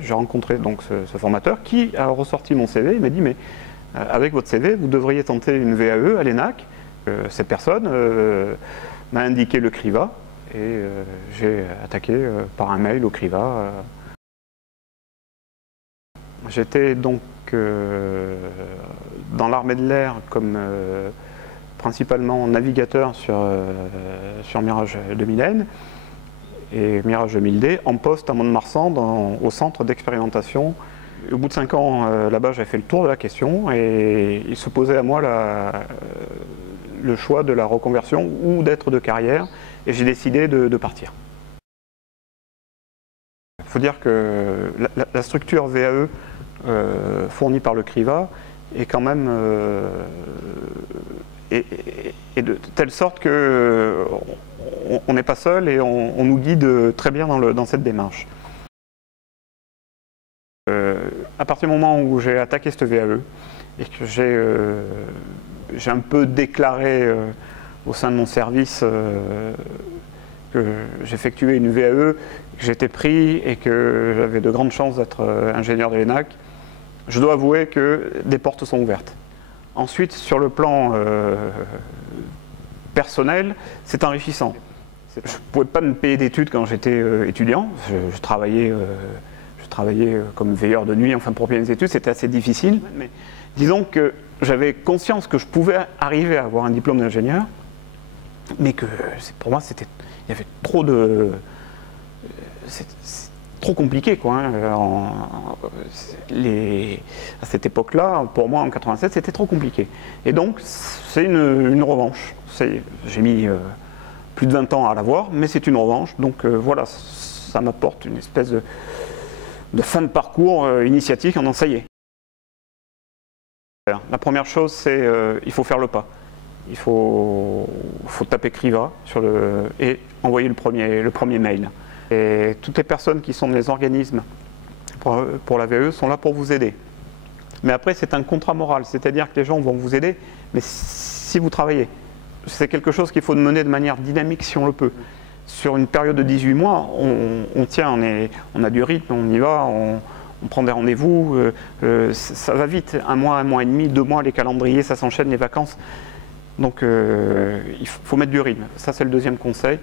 J'ai rencontré donc ce formateur qui a ressorti mon CV. Il m'a dit mais avec votre CV vous devriez tenter une VAE à l'ENAC. Cette personne m'a indiqué le CRIVA et j'ai attaqué par un mail au CRIVA. J'étais donc dans l'armée de l'air comme principalement navigateur sur Mirage 2000N et Mirage 2000D en poste à Mont-de-Marsan au centre d'expérimentation. Au bout de 5 ans là-bas, j'avais fait le tour de la question et il se posait à moi le choix de la reconversion ou d'être de carrière et j'ai décidé de partir. Il faut dire que la structure VAE fournie par le CRIVA est quand même et de telle sorte que on n'est pas seul et on nous guide très bien dans cette démarche. À partir du moment où j'ai attaqué cette VAE et que j'ai un peu déclaré au sein de mon service que j'effectuais une VAE, que j'étais pris et que j'avais de grandes chances d'être ingénieur de l'ENAC, je dois avouer que des portes sont ouvertes. Ensuite, sur le plan personnel, c'est enrichissant. Je ne pouvais pas me payer d'études quand j'étais étudiant. Je travaillais comme veilleur de nuit, enfin pour payer mes études, c'était assez difficile. Mais disons que j'avais conscience que je pouvais arriver à avoir un diplôme d'ingénieur, mais que pour moi, il y avait trop de... C'est trop compliqué, quoi. Hein. À cette époque-là, pour moi, en 87, c'était trop compliqué. Et donc, c'est une revanche. J'ai mis plus de 20 ans à l'avoir, mais c'est une revanche. Donc voilà, ça m'apporte une espèce de fin de parcours initiatique en disant ça y est. La première chose, c'est il faut faire le pas. Il faut taper CRIVA et envoyer le premier mail. Et toutes les personnes qui sont dans les organismes pour la VAE sont là pour vous aider. Mais après, c'est un contrat moral, c'est-à-dire que les gens vont vous aider, mais si vous travaillez. C'est quelque chose qu'il faut mener de manière dynamique si on le peut. Sur une période de 18 mois, on tient, on a du rythme, on y va, on prend des rendez-vous, ça va vite. Un mois et demi, 2 mois, les calendriers, ça s'enchaîne, les vacances. Donc il faut mettre du rythme. Ça, c'est le deuxième conseil.